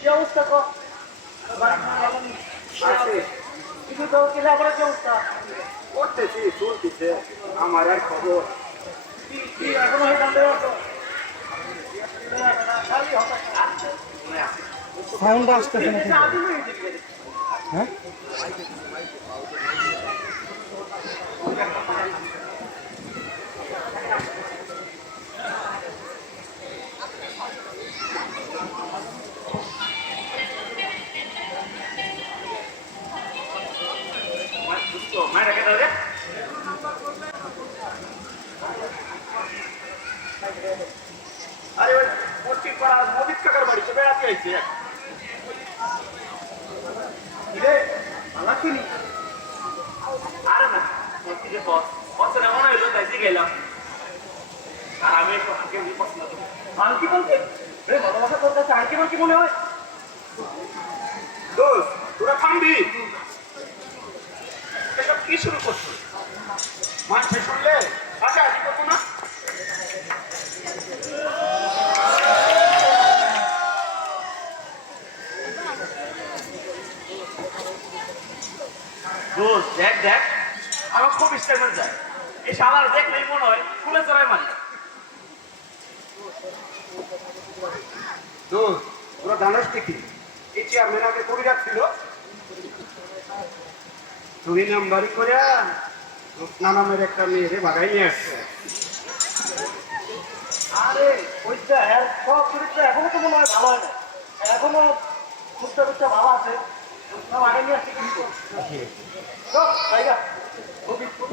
কি অবস্থা কো আছে কিছু তো কি লাভের কি অবস্থা করতেছি চলতেছে আমার আর খবর কি এখনো হয়ে জানতে পারছো সাউন্ড আসতেছে না হ্যাঁ মায়েরা কে দাদা আরে ওই মোটি পাড়া মোদিত কাকার বাড়িতে বেড়াতে আইছে রে ভালো চিনি আরে না মোটি যে বস বসের এমন হইলো তাই গেলাম আর আমি একটু আগে পছন্দ করি মালকি বলছি রে ভালোবাসা তোর কাছে আর কি বলছি মনে হয় দোস্ত তোরা থামবি এসব কি শুরু করছিস মানুষ শুনলে আচ্ছা আজই করবো না দোষ দেখ দেখ আমার খুব স্টাইল যায় এই শালার দেখলেই মনে হয় ফুলে চড়াই মারি দোষ তোরা জানাস কি এই চেয়ারম্যান আগে কবিরাজ ছিল 2 নাম্বারি করে নামের একটা মেয়েরে বাগাই নিয়ে আসছে আরে ওইটা সব চরিত্র এখনো তো মনে হয় ভালো হয় না এখনো খুঁজতে খুঁজতে ভালো আছে বাগাই নিয়ে আসছে কিন্তু জায়গা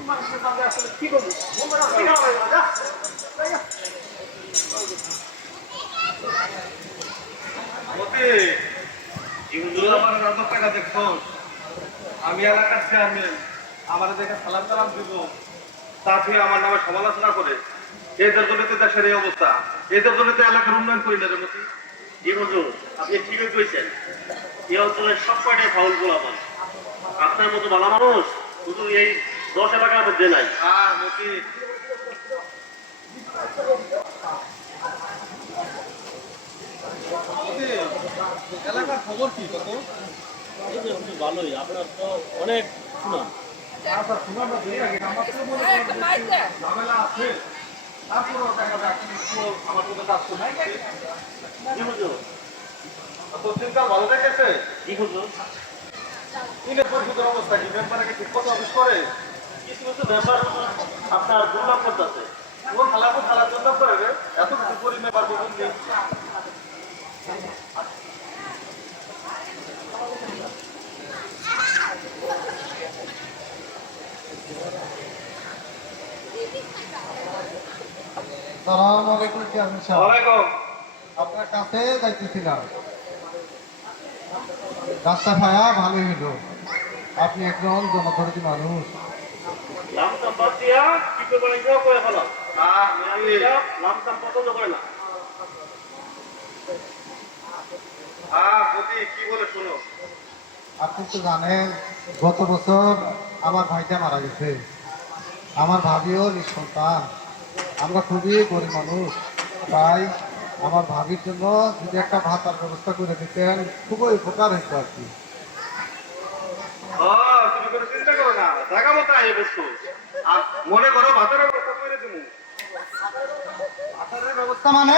মানুষের সামনে আসলে কি করবি টাকা দেখছো আমি এলাকার চেয়ারম্যান আমার দেখে সালাম টালাম দিব তাতে আমার নামে সমালোচনা করে এদের জন্য তো দেশের এই অবস্থা এদের জন্য তো এলাকার উন্নয়ন করি না মতি জি হুজুর আপনি ঠিকই কইছেন এই অঞ্চলের সব কয়টাই ফাউল গোলাপান আপনার মতো ভালো মানুষ শুধু এই 10 এলাকার মধ্যে নাই আর মতি এলাকার খবর কি কত ভালোই আপনার তো অনেক সুনাম ভালো দেখেছে অবস্থা কি মেম্বার ঠিক মতো অফিস করে কিছু কিছু মেম্বার আপনার দুর্নাম করতেছে কোন খালার দুর্নাম করে এত কিছু করি মেম্বার বলুন নেই আসসালামু আলাইকুম চেয়ারম্যান সাহেব। ওয়ালাইকুম আপনার কাছে যাইতেছিলাম রাস্তা ভাড়া ভালোই হলো আপনি একজন জনদরদি মানুষ লাম সম্পদ দিয়া কি করে বানাইছো করে ফেলো লাম সম্পদ তো করে না কি বলে শুনো আপনি তো জানেন গত বছর আমার ভাইটা মারা গেছে আমার ভাবিও নিঃসন্তান আমরা খুবই গরিব মানুষ তাই আমার ভাবির জন্য যদি একটা ভাতার ব্যবস্থা করে দিতেন খুবই উপকার হইতো আর কি তুমি কোনো চিন্তা করো না জায়গা মতো আই বসো আর মনে করো ভাতের ব্যবস্থা করে দেবো ভাতারের ব্যবস্থা মানে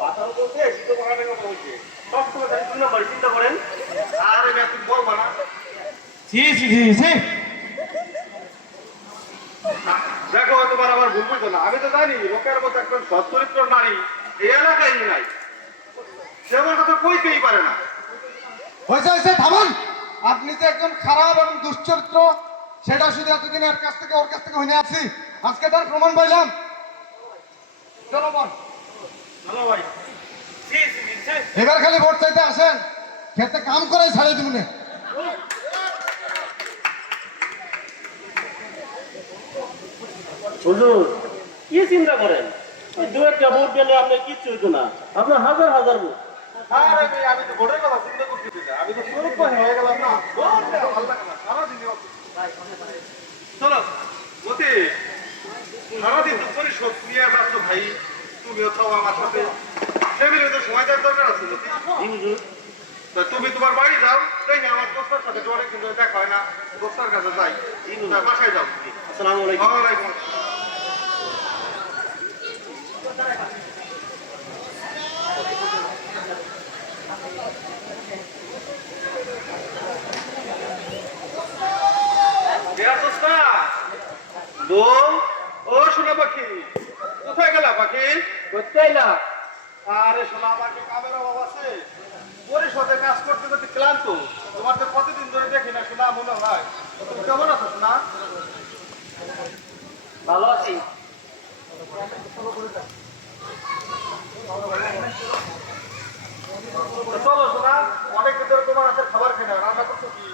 ভাতার বলতে শীত বাগানের কথা বলছে সব সময় তাই জন্য বড় চিন্তা করেন আর এটা তুমি বলবা না দেখো তোমার আবার ভুল বুঝো না আমি তো জানি লোকের মতো একজন সচ্চরিত্র নারী এই এলাকায় নাই সে আমার কথা কইতেই পারে না হয়েছে থামুন আপনি তো একজন খারাপ এবং দুশ্চরিত্র সেটা শুধু এতদিন ওর কাছ থেকে হইনে আছি আজকে তার প্রমাণ পাইলাম জনগণ হ্যালো ভাই এবার খালি ভোট চাইতে আসেন খেতে কাম করে ছাড়িয়ে দিবনে হুজুর কি চিন্তা করেন ওই দু একটা ভোট গেলে আপনার কিচ্ছু হইতো না আপনার হাজার হাজার ভোট আমি তো ভোটের কথা চিন্তা করতেছি না আমি তো সুরক্ষা হয়ে গেলাম না ভালো লাগে না সারাদিন চলো মতি সারাদিন তো পরিশোধ নিয়ে ব্যস্ত ভাই তুমিও থাও আমার সাথে ফ্যামিলি তো সময় দেওয়ার দরকার আছে নাকি? জি হুজুর। তা তুমি তোমার বাড়ি যাও, তাই না? আমার দোস্তার সাথে তো অনেক কিন্তু দেখা হয় না, দোস্তার কাছে যাই। তা বাসায় যাও। আসসালামু আলাইকুম। ওয়ালাইকুম। বউ, ও সোনা পাখি, কোথায় গেলা পাখি? করতে এলা? আরে সোনা, আমার কি কামের অভাব আছে? পরিষদে কাজ করতে করতে ক্লান্ত। তোমার তো কতদিন ধরে দেখি না সোনা, মনে হয়। তুমি কেমন আছো সোনা? ভালো আছি। তো চলো সোনা, অনেকদিন ধরে তোমার হাতের খাবার খেয়ে না, রান্না করছো কি?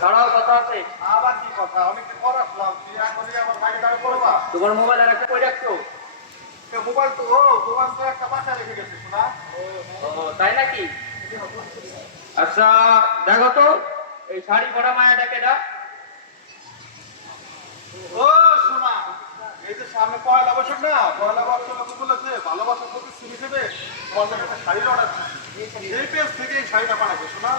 দাঁড়াও, কথা আছে। আবার কি কথা? অনেকটা কর আসলাম, তুই এখনই আমার ভাগে দাঁড়িয়ে পড়বা। তোমার মোবাইল আর একটা কই রাখছো? মোবাইল তো তোমার তো একটা বাসায় রেখে গেছে সোনা। ও তাই নাকি? আচ্ছা দেখো তো, এই শাড়ি পরা মায়াটাকে দা। ও সোনা, এই যে সামনে পয়লা বৈশাখ না, পয়লা বৈশাখ বলেছে ভালোবাসার প্রতি সিমি দেবে, তোমার জন্য একটা শাড়ির অর্ডার দিচ্ছি। এই পেজ থেকে এই শাড়িটা বানাবে সোনা।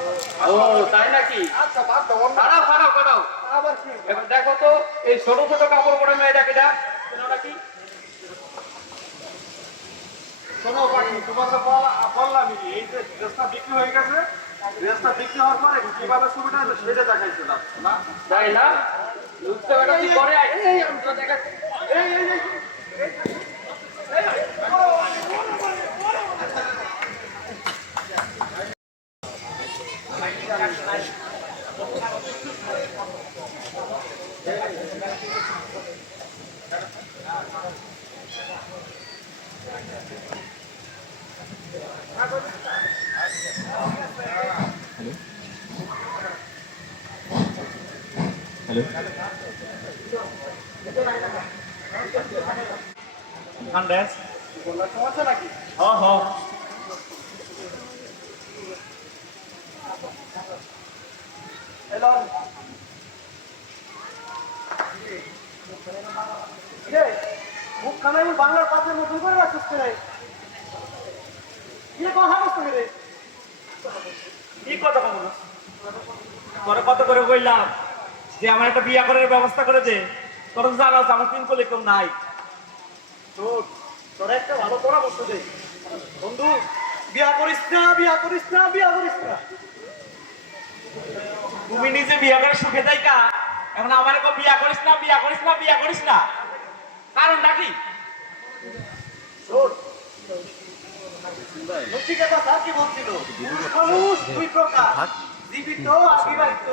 ও তাই নাকি? আচ্ছা বাদ দাও, দাঁড়াও দাঁড়াও দাঁড়াও। আবার কি? এখন দেখো তো, এই ছোট ছোট কাপড় পরা মেয়েটাকে দা। কেনটা কি? শোনো পাখি, তোমার তো বললামই, এই যে ড্রেসটা বিক্রি হয়ে গেছে, ড্রেসটা বিক্রি হওয়ার পরে কিভাবে ছবিটা আসবে সেটা দেখাইছে না। তাই না? লুচ্চা বেটা তুই পরে আয়। আমি তো দেখাচ্ছি। এই এই এই Handes? বললা সমস্যা নাকি? Oh. হ্যালো, রে মুখ খানাই বাংলার পাশে নতুন করে রাখছিস রে, কি কথা বলছিস রে? কি কথা বলবো? তোরা কত করে কইলাম যে আমার একটা বিয়া করার ব্যবস্থা করে দে। তোরা তো জানাস আমার তিন কোলে কেউ নাই। তোর তোর একটা ভালো পরামর্শ দে বন্ধু, বিয়া করিস না, বিয়া করিস না, বিয়া করিস না। তুমি নিজে বিয়া করে সুখে যাইকা, এখন আমার কেউ বিয়া করিস না, বিয়া করিস না, বিয়া করিস না। কারণটা কি? তোর সত্যি কথা কি বলছিল? মানুষ দুই প্রকার, জীবিত আর বিবাহিত।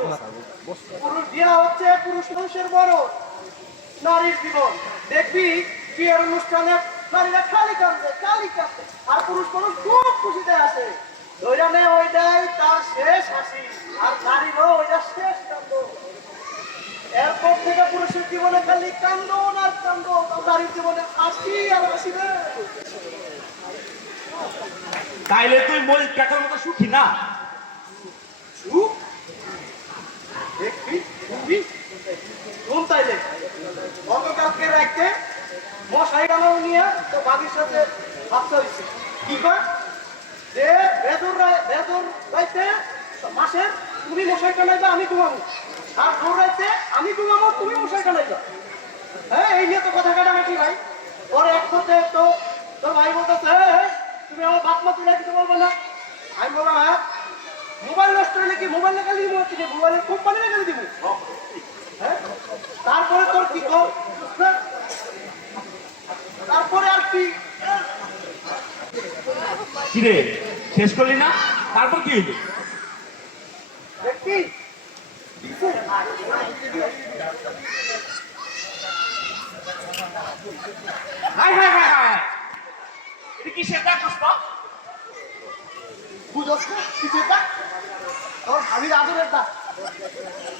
পুরুষ বিয়া হচ্ছে পুরুষ মানুষের বড়, নারীর জীবন। দেখবি বিয়ের অনুষ্ঠানে নারীরা খালি কাঁদে, খালি কাঁদে, আর পুরুষ মানুষ খুব খুশিতে আসে। ধৈর্যে ওইটাই তার শেষ হাসি, আর নারীরও ওইটা শেষ কান্দন। এরপর থেকে পুরুষের জীবনে খালি কান্দন আর কান্দন, নারীর জীবনে হাসি আর হাসি রে। তাইলে তুই মই টাকার মতো সুখী না? সুখ দেখবি শুনবি শুন তাইলে। গতকালকে রাখতে মশাই গালাও নিয়ে তো বাড়ির সাথে বাচ্চা হয়েছে। কি কর যে বেদর রাইতে মাসের তুমি মশাই টানাইবা, আমি ঘুমাবো, আর জোর রাইতে আমি ঘুমাবো, তুমি মশাই টানাইবা। হ্যাঁ, এই নিয়ে তো কথা কাটাকাটি ভাই। পরে এক করতে তো তোর ভাই বলতেছে তুমি আমার বাপ মা তুলে দিতে বলবো না। আমি বললাম হ্যাঁ, মোবাইল নষ্ট হলে কি মোবাইল লাগালি দিব, মোবাইলের কোম্পানি লাগালি দিব। হ্যাঁ, তারপরে তোর কি কর, তারপরে আর কি কিরে শেষ করলি না? তারপর কি হইল? দেখবি হাই হাই হাই হাই, এটা কি সেটা প্রশ্ন? বুঝস না কিছু এটা তোর ভাবির আদরের দা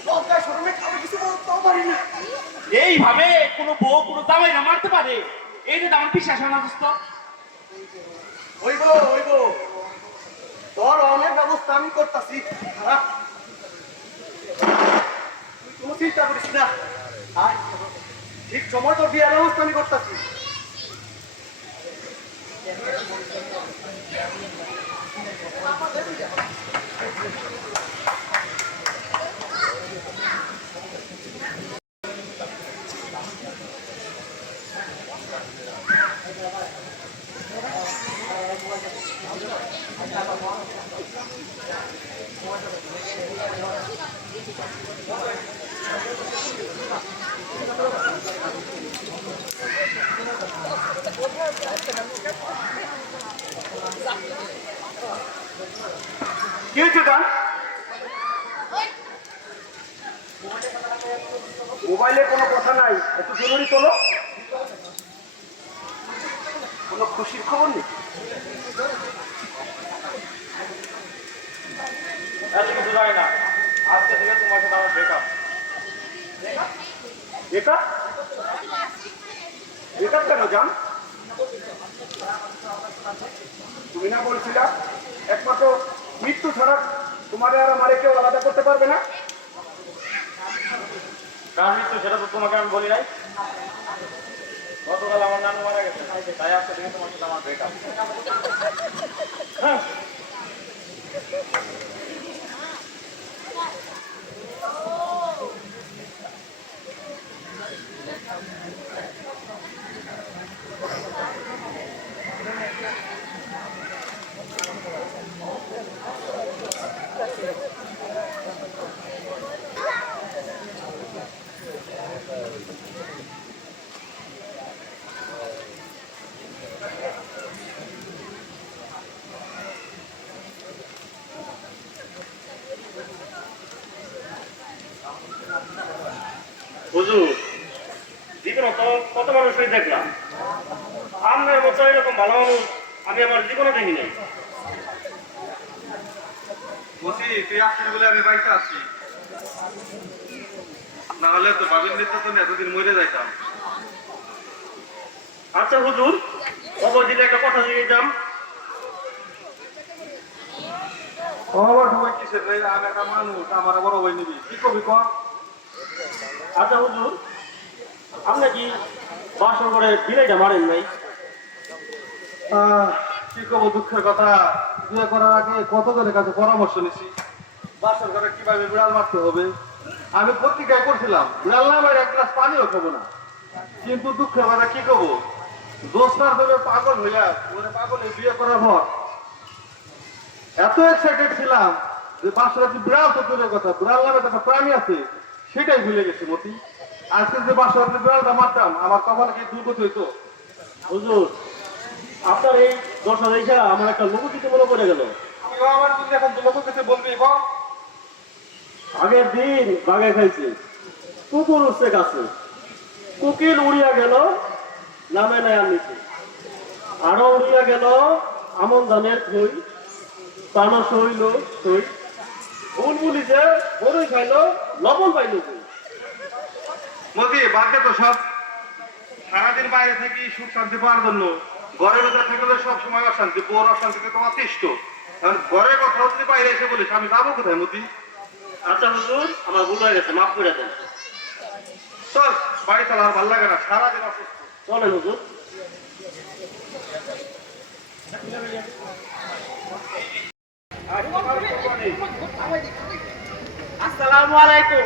লজ্জায় শরমে কারো কিছু বলতেও পারি না। এইভাবে কোনো বউ কোনো জামাই না মারতে পারে? এইটা তো আমার বিশ্বাস হয় না দোস্ত। হইব হইব, তোর অনেক ব্যবস্থা আমি করতেছি, তুই কোনো চিন্তা করিস না। ঠিক সময় তোর বিয়ের ব্যবস্থা আমি করতেছি। কি হয়েছে গান? মোবাইলে কোনো কথা নাই, একটু জরুরি তোলো। কোনো খুশির খবর নেই? এত কিছু যায় না, আজকে থেকে তোমার সাথে আমার ব্রেকআপ। বেকার বেকার কেন জান? তুমি না বলছিলা একমাত্র মৃত্যু ছাড়া তোমারে আর আমারে কেউ আলাদা করতে পারবে না? কার মৃত্যু সেটা তো তোমাকে আমি বলি নাই। গতকাল আমার নানু মারা গেছে, তাই আজকে থেকে তোমার সাথে আমার ব্রেকআপ। হ্যাঁ, হুজুর, জীবনে তো কত মানুষই দেখলাম, আপনার মতো এরকম ভালো মানুষ আমি আমার জীবনে দেখি নাই। বলছি তুই আসছিস বলে আমি বাইকে আসছি, না হলে তো বাবির নির্যাতনে এতদিন মরে যাইতাম। আচ্ছা হুজুর, অবদিনে একটা কথা দিয়ে যাম। আমার সময় কিসের ভাই, আমি একটা মানুষ, আমার বড় ভাই নিবি, কি কবি ক? আচ্ছা হুজুর, আপনি কি বাসর করে বিলেটা মারেন নাই? কি করবো, দুঃখের কথা, বিয়ে করার আগে কতজনের কাছে পরামর্শ নিছি বাসর ঘরে কিভাবে বিড়াল মারতে হবে। আমি পত্রিকায় করছিলাম বিড়াল না মারে এক গ্লাস পানিও খাবো না, কিন্তু দুঃখের কথা কি করবো, দোস্তার দেবে পাগল হইয়া ওরে পাগলে বিয়ে করার পর এত এক্সাইটেড ছিলাম যে বাসরে বিড়াল তো দূরের কথা, বিড়াল নামে একটা প্রাণী আছে সেটাই ভুলে গেছি মতি। আজকে যে বাসরে বিড়ালটা মারতাম আমার কপালে কি দুর্গতি হইতো। হুজুর, আপনার এই দশা দেখা আমার একটা লোকগীতি মনে পড়ে গেল। আমার যদি এখন লোক কাছে বলবি বল। আগের দিন বাগে খাইছে, কুকুর উঠছে গাছে, কোকিল উড়িয়া গেল নামে নাই আর নিচে, আরো উড়িয়া গেল আমন ধানের থই, পানস হইল থই, বুলবুলি যে বড়ই খাইল লবণ পাইল কই। মতি বাদে তো সব, সারাদিন বাইরে থাকি সুখ শান্তি পাওয়ার জন্য, ঘরের ভেতরে থাকলে সব সময় অশান্তি, বোর অশান্তিতে তোমার তিষ্ট। এখন ঘরের কথা যদি বাইরে এসে বলিস আমি যাবো কোথায় মতি? আচ্ছা হুজুর, আমার ভুল হয়ে গেছে, মাফ করে দেন। চল বাড়ি চল, আর ভালো লাগে না, সারাদিন অসুস্থ। চলেন হুজুর। আসসালামু আলাইকুম।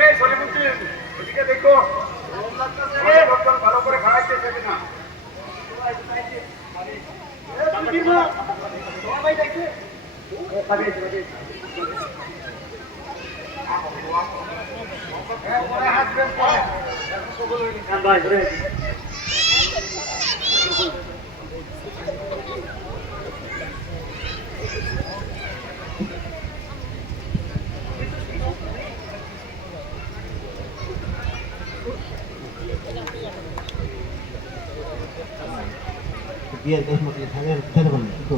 এই সলিমুদ্দিন, এদিকে দেখো, ভালো করে খাওয়াইতে চাইবে না। বিয়ের 10 মাস থাকে খেতে পারবে তো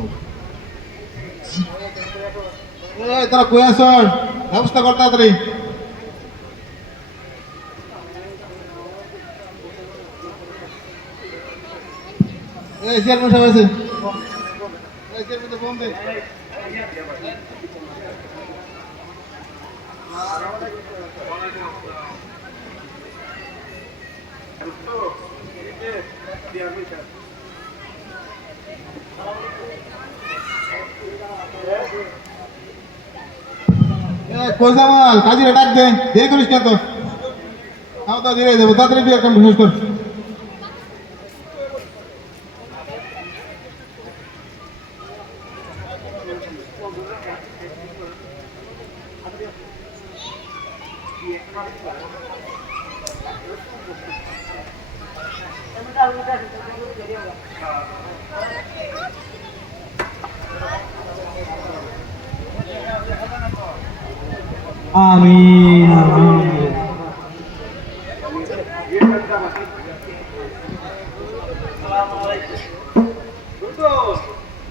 এই তোরা কই আছ ব্যবস্থা কর তাড়াতাড়ি এই চেয়ারম্যান সাহেব আছে এই চেয়ারম্যান ফোন দে কই জামাল কাজীরে ডাক দে দেরি করিস না তো খাওয়া দাওয়া ধীরে যাবো তাড়াতাড়ি বিয়ে কাম শেষ কর আমিন আমিন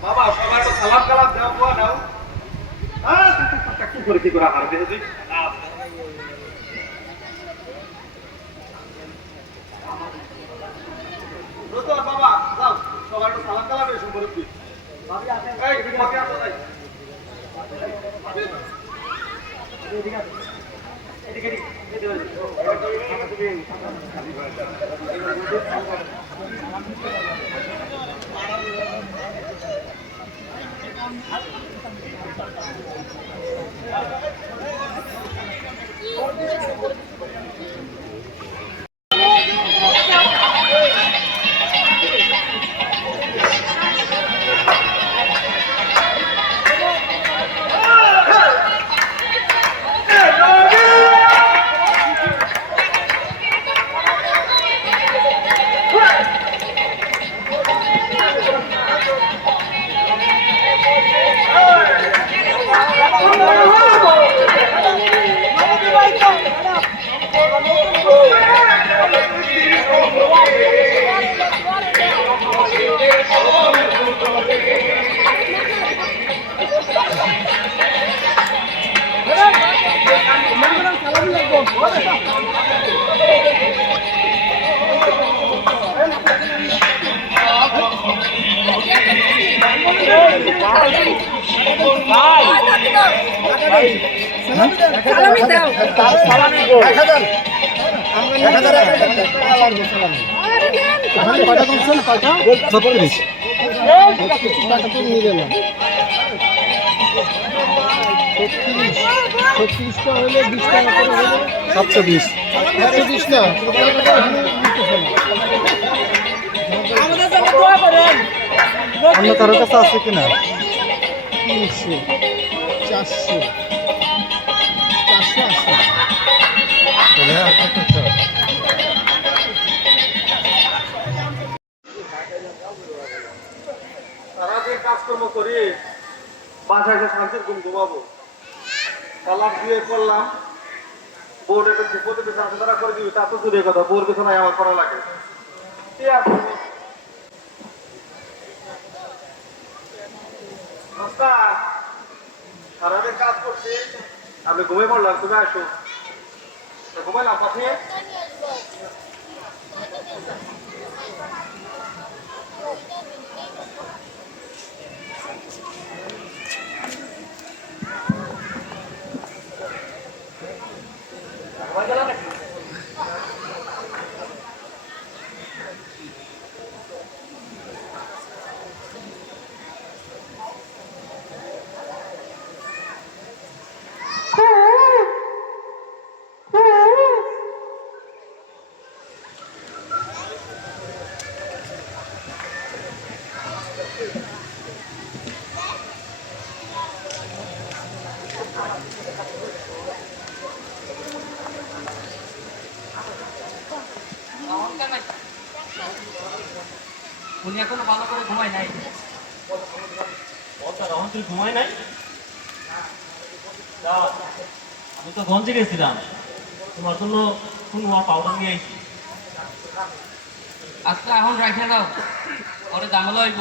বাবা সবাই তো সালাম কালাম দাও বাবা দাও কি করে কি করে হার দিয়ে তুই বাবা যাও সবাই তো সালাম কালাম এসে করে তুই ভাবি আসেন এই ভাবি আসো তাই ঠিক আছে এদিকে অন্য কারোর কাছে আছে কিনা 300 400 সারাদিন কাজকর্ম করি বাসায় এসে শান্তির ঘুম ঘুমাবো তালাক দিয়ে করলাম বোর্ড একটু প্রতিটি শান্তরা করে দিবি তা তো দূরের কথা বোর কিছু নাই আমার করা লাগে কি আর করবো? সারাদিন কাজ করছি আমি ঘুমিয়ে পড়লাম তুমি আসো ঘুমাইলাম পাঠিয়ে উনি এখনো ভালো করে ঘুমায় নাই রহন তুই ঘুমাই নাই আমি তো গঞ্জে গেছিলাম তোমার জন্য পাউডার নিয়ে আইছি আজকে এখন রাখে দাও পরে দামলো হইব।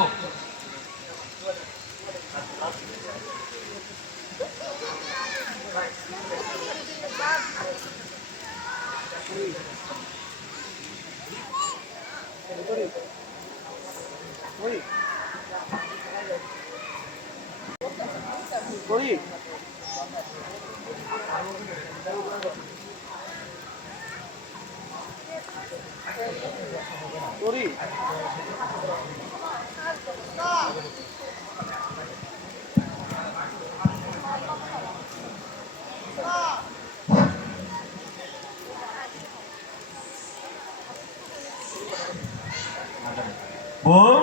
বউ,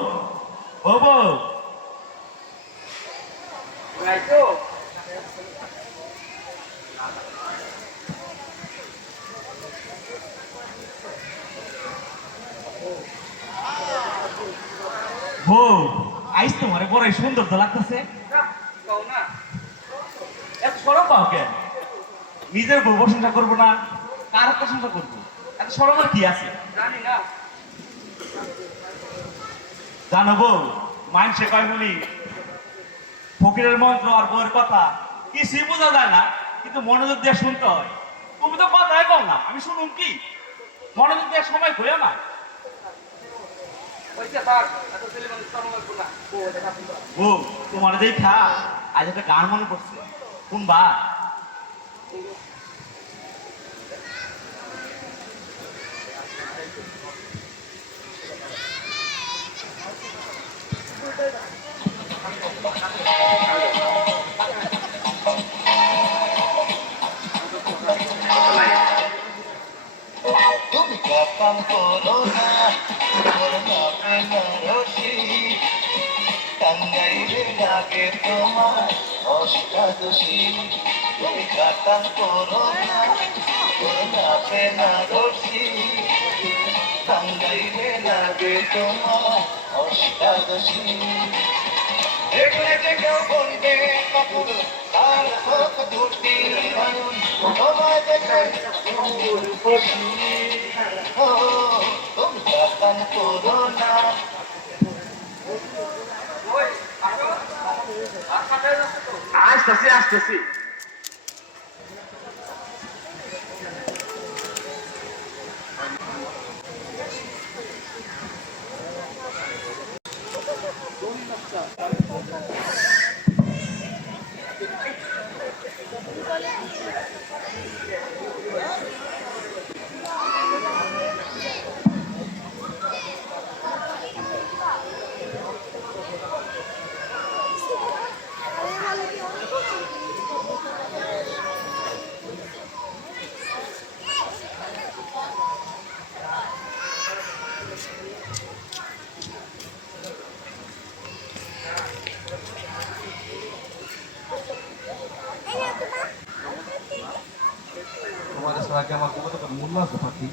ও বউ, রাইতো বউ, আইস তোমারে বড়ই সুন্দর তো লাগতেছে। কও না। এত সরম পাও কেন? নিজের বউ প্রশংসা করবো না, কার প্রশংসা করবো? এত সরমের কি আছে? জানি না। জানো বউ, মাইনসে কয় বলি ফকিরের মন্ত্র আর বউয়ের কথা কিছুই বোঝা যায় না, কিন্তু মনোযোগ দিয়ে শুনতে হয়। তুমি তো কথাই কও না, আমি শুনুন কি? মনোযোগ দিয়ে সময় হইও না। ওইটা থাক, এত ছেলে মানুষ কর্ম করবো না। বউ, তোমার দেখা আজ একটা গান মনে পড়ছে, শুনবা? তুমি কাপাম করো না করোনা বেনারসি টাঙ্গাইলে লাগে তোমার অষ্টাদশী তুমি কাপাম করো না করোনা বেনারসি টাঙ্গাইলে লাগে তোমার অষ্টাদশী দেখলে যে কেউ বলবে কাপুর তার চোখ দুটি নয়ন তোমায় দেখে ফুল খুশি ও তুমি কাপান করো না আসতেছি আসতেছি। তোমার ছাড়া কি আমার কত মূল্য আছে পাখি?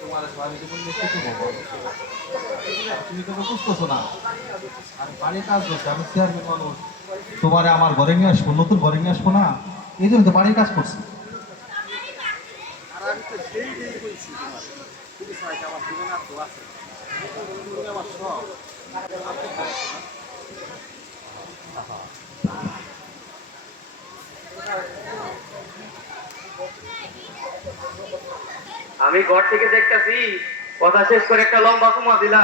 তোমার ছাড়া আমি জীবন দেখতে তো বলবো তুমি তো বুঝতেছো না। আমি বাড়ির কাজ করছি, আমি চেয়ারম্যান মানুষ। তোমারে আমার ঘরে নিয়ে আসবো, নতুন ঘরে নিয়ে আসবো না, এই জন্য তো বাড়ির কাজ করছি। আমি ঘর থেকে দেখতেছি কথা শেষ করে একটা লম্বা সময় দিলা,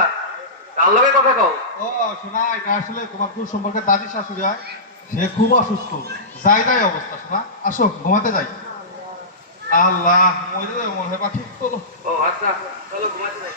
কার লগে কথা কও? ও শোনা, এটা আসলে তোমার দূর সম্পর্কে দাদি শাশুড়ি হয়, সে খুব অসুস্থ, যাই অবস্থা। শোনা, আসো ঘুমাতে যাই। আল্লাহ, মরে যাবে মনে হয় পাখি। চলো। ও আচ্ছা, চলো ঘুমাতে যাই।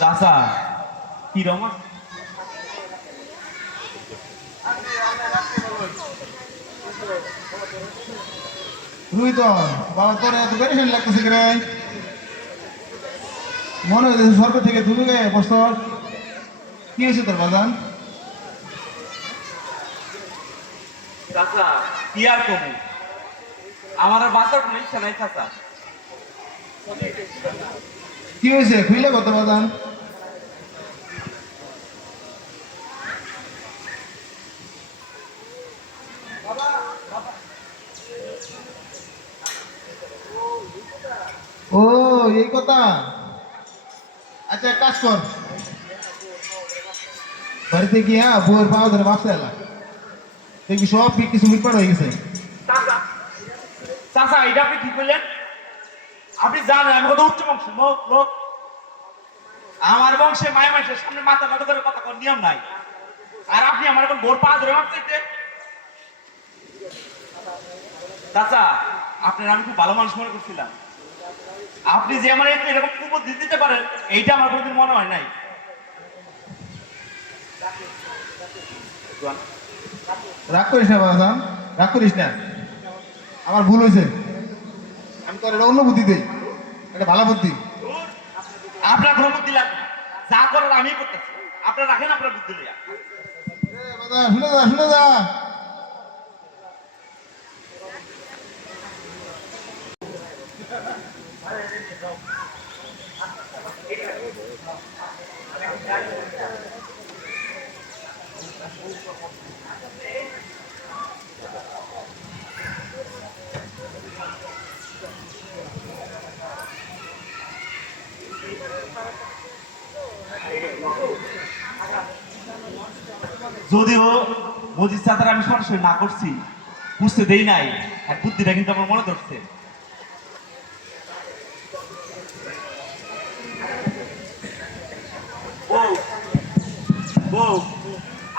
চাচা, কি রমা? রুই তো বাবা তোর এত পেরেশান লাগতেছে রে মনে হচ্ছে সরকার থেকে তুমি গে বছর কি হয়েছে তোর বাজান চাচা কি আর কমু আমার আর বাঁচার কোনো ইচ্ছা নাই চাচা। কি হয়েছে খুইলে কত বাজান ও এই কথা আচ্ছা এক কাজ কর বাড়িতে গিয়া বউয়ের পাওয়া ধরে বাপসা এলা দেখবি সব কিছু মিটপাট হয়ে গেছে চাচা চাচা এটা আপনি কি করলেন? আপনি জানেন আমি কত উচ্চ বংশের লোক। আমার বংশে মায়া মাসের সামনে মাথা নত করে কথা কর নিয়ম নাই। আর আপনি আমার এখন ভোর পা ধরে মারতে চাচা আপনার আমি খুব ভালো মানুষ মনে করছিলাম। আপনি যে আমার একটু এরকম কুপদ দিতে পারেন এইটা আমার কোনোদিন মনে হয় নাই। রাগ করিস না বাজান রাগ করিস না আমার ভুল হয়েছে আমি তোর এটা অন্য বুদ্ধি দিই এটা ভালো বুদ্ধি আপনার কোনো বুদ্ধি লাগবে না। যা করার আমি করতেছি আপনার রাখেন আপনার বুদ্ধি লিয়া। বাজান শুনে যা শুনে যা যদিও মজিদ চাচার আমি সরাসরি না করছি বুঝতে দেই নাই আর বুদ্ধিটা কিন্তু আমার মনে ধরছে। বউ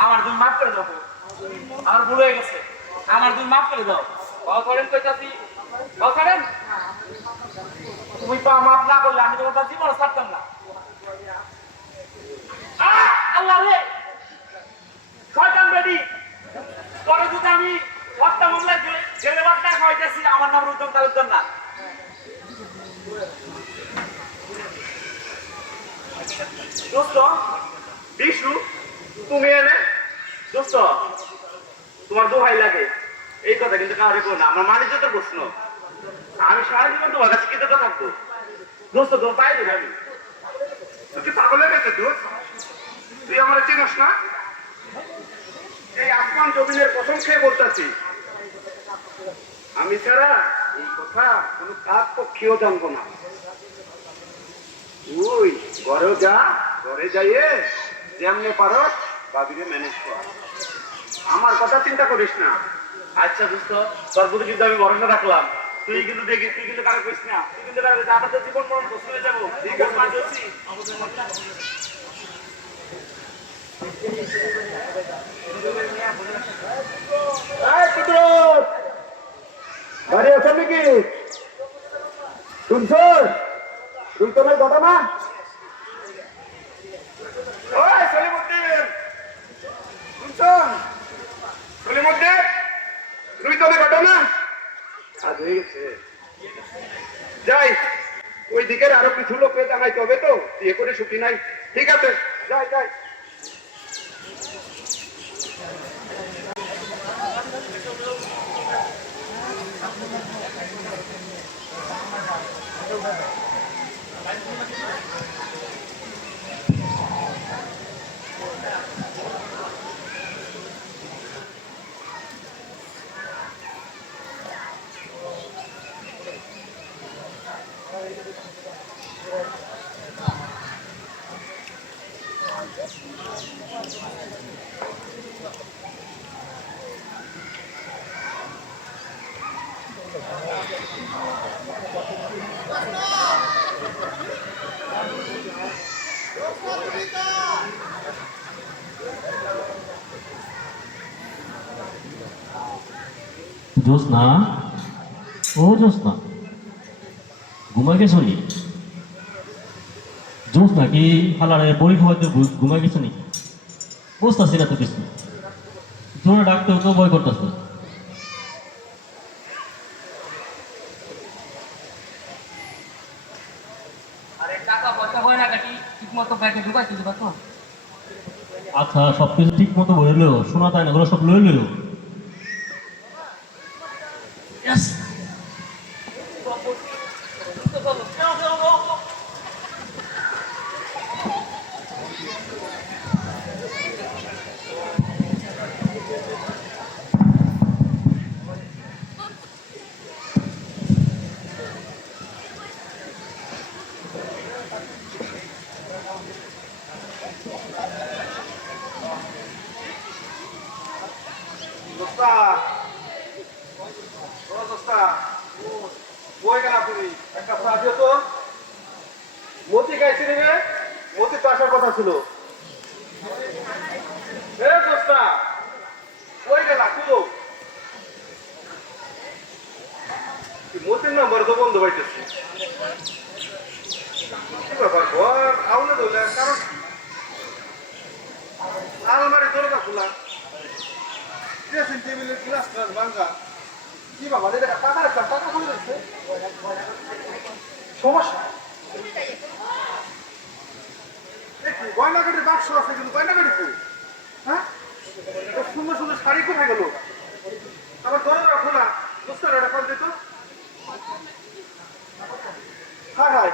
আমার তুমি মাফ করে দাও। আমার ভুল হয়ে গেছে আমার তুমি মাফ করে দাও। করেন কইতাছি করেন তুমি তো মাফ না করলে আমি তোমার জীবন ছাড়তাম না। আল্লাহ রে শয়তান বেডি পরে যদি আমি হত্যা মামলায় জেলে বাটনা খাওয়াইতেছি আমার নাম রুদ্র তালুকদার না। দোস্ত বিষ্ণু তুমি এনে দোস্ত তোমার দোহাই লাগে এই কথা কিন্তু কাউরে করো না। আমার মানিজ্য তো প্রশ্ন আমি সারা জীবন তোমার কাছে কৃতজ্ঞ থাকবো। দোস্ত তোমার পাই দেবে আমি তুই পাগলের কাছে তুই আমার চিনস না? এই আসমান জমিনের কসম খেয়ে বলতেছি আমি ছাড়া এই কথা কোনো কাক পক্ষীও জানবো না। তুই ঘরেও যা ঘরে যাইয়ে যেমনে পারো বাবিরে ম্যানেজ কর আমার কথা চিন্তা করিস না। আচ্ছা দোস্ত তোর প্রতি কিন্তু আমি ভরসা রাখলাম। তুই কিন্তু দেখিস তুই কিন্তু কারো করিস না তুই কিন্তু আমাদের জীবন মরণ প্রশ্ন হয়ে যাবো। ঠিক আছে বাড়ি আছেন নাকি শুনছ শুনতনের ঘটনা ওই সলিমুদ্দিন শুনছন সলিমুদ্দিন তুই তোদের ঘটনা আজ হয়ে গেছে যাই ওই দিকের আরো কিছু লোককে জানাইতে হবে তো বিয়ে করে ছুটি নাই। ঠিক আছে যাই যাই জ্যোৎস্না ও জ্যোৎস্না ঘুমাই গেছো নি? জ্যোৎস্না কি হালারে বড়ি খাওয়াইতে ঘুমাই গেছো নি? বুঝতেছি না তো কিছু জোরে ডাকতেও তো ভয় করতেছে। আচ্ছা সবকিছু ঠিক মতো বললো শোনা তাই না ওগুলো সব লয়ে লইল দোস্তা ও দোস্তা কই গেলা তুমি একটা চা দিও তো মতি গাইছি রে মতি তো আসার কথা ছিল এ দোস্তা কই গেলা কো মতির নাম্বার তো বন্ধ পাইতেছি কি ব্যাপার ঘর আউলে দইলে কারণ আলমারি দরজা খোলা ড্রেসিং টেবিলের গ্লাস গ্লাস ভাঙা কি বাবা এটা টাকা করে দিচ্ছে সমস্যা দেখি গয়নাগাটির বাক্স আছে কিন্তু গয়নাগাটি কই হ্যাঁ সুন্দর সুন্দর শাড়ি কোথায় গেল আবার দরজা খোলা দোস্তার এটা কল দিত হাই হাই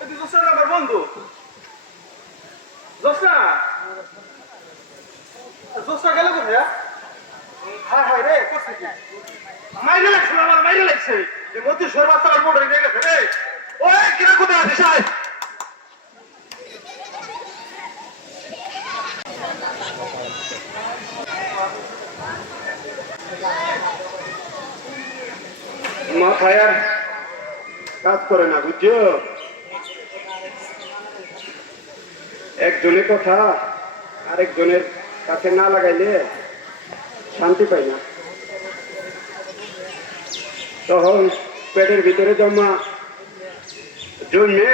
এই দোস্তার আমার বন্ধু দোস্তা গেল কোথায় হ্যাঁ হ্যাঁ রে করছে কি মাইরে লাগছে আমার মাইরে লাগছে যে মতি সর্বাস্ত আর মোটর নিয়ে গেছে রে ওই কিরা কোথায় আছিস আয় মাথায় আর কাজ করে না বুঝছো একজনের কথা আরেকজনের কাছে না লাগাইলে শান্তি পাই না তখন পেটের ভিতরে জমে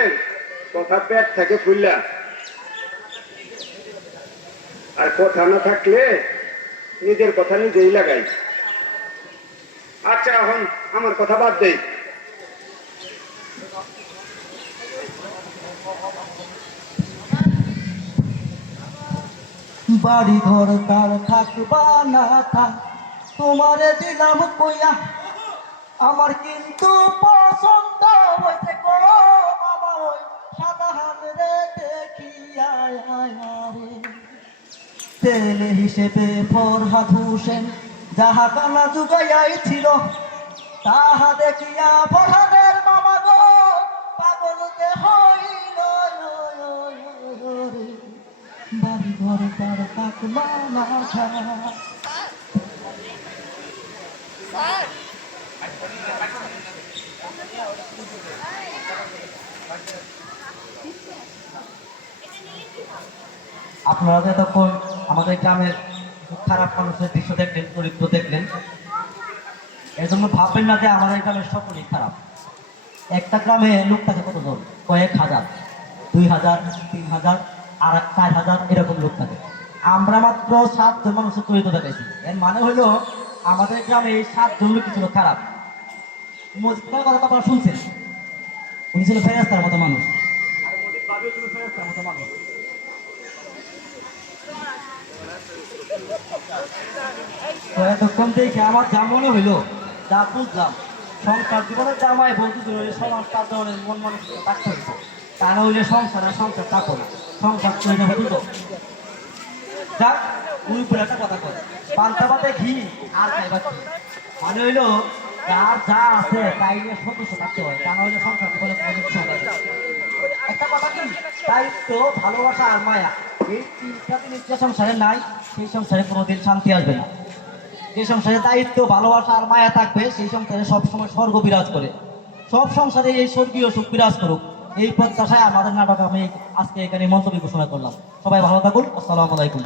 কথা পেট থাকে ফুললা আর কথা না থাকলে নিজের কথা নিজেই লাগাই আচ্ছা এখন আমার কথা বাদ দেই বাড়ি ঘর তার থাকবা না থাক তোমারে দিলাম কইয়া আমার কিন্তু পছন্দ হয়েছে গো বাবা ওই সাদা হাত রে দেখিয়া রে তেলে হিসেবে ফরহাদ হোসেন যাহা কানা যুগাইয়াই ছিল তাহা দেখিয়া ফরহাদের মামা গো পাগল হইল রে বাড়ি ঘর তার থাকবা না থাক আপনারা তো এতক্ষণ আমাদের গ্রামের খারাপ মানুষের দৃশ্য দেখলেন, চরিত্র দেখলেন। এর জন্য ভাববেন না যে আমাদের গ্রামের সকলেই খারাপ। একটা গ্রামে লোক থাকে কতজন? কয়েক হাজার, 2000, 3000 আর 4000 এরকম লোক থাকে। আমরা মাত্র 7 জন মানুষের চরিত্র দেখাইছি। এর মানে হলো আমাদের গ্রামে 7 জন লোক ছিল খারাপ। মজিদের কথা তো আপনারা শুনছেন, উনি ছিল ফেরেশতার মতো মানুষ, আর মজিদ বাবিও ছিল ফেরেশতার মতো মানুষ। তো এতক্ষণ দেখে আমার যা মনে হইলো, যা বুঝলাম, সংসার জীবনের জামাই বলতে সমাজ 4 ধরনের মন মানুষ থাকতে হইতো। তা না হইলে সংসার থাকো না, সংসার তৈরি হতো তো। যাক, উনি পুরো একটা কথা কয়, পান্তা ভাতে ঘি আর খাইবা কি, মানে হইলো যার যা আছে তাই নিয়ে সন্তুষ্ট থাকতে হয়, তা না হইলে সংসার জীবনে একটা কথা কি, দায়িত্ব, ভালোবাসা আর মায়া, এই 3টা জিনিস যে সংসারে নাই সেই সংসারে কোনোদিন শান্তি আসবে না। যে সংসারে দায়িত্ব, ভালোবাসা আর মায়া থাকবে সেই সংসারে সবসময় স্বর্গ বিরাজ করে। সব সংসারে এই স্বর্গীয় সুখ বিরাজ করুক, এই প্রত্যাশায় আমাদের নাটক আমি আজকে এখানে মন্তব্য ঘোষণা করলাম। সবাই ভালো থাকুন। আসসালামু আলাইকুম।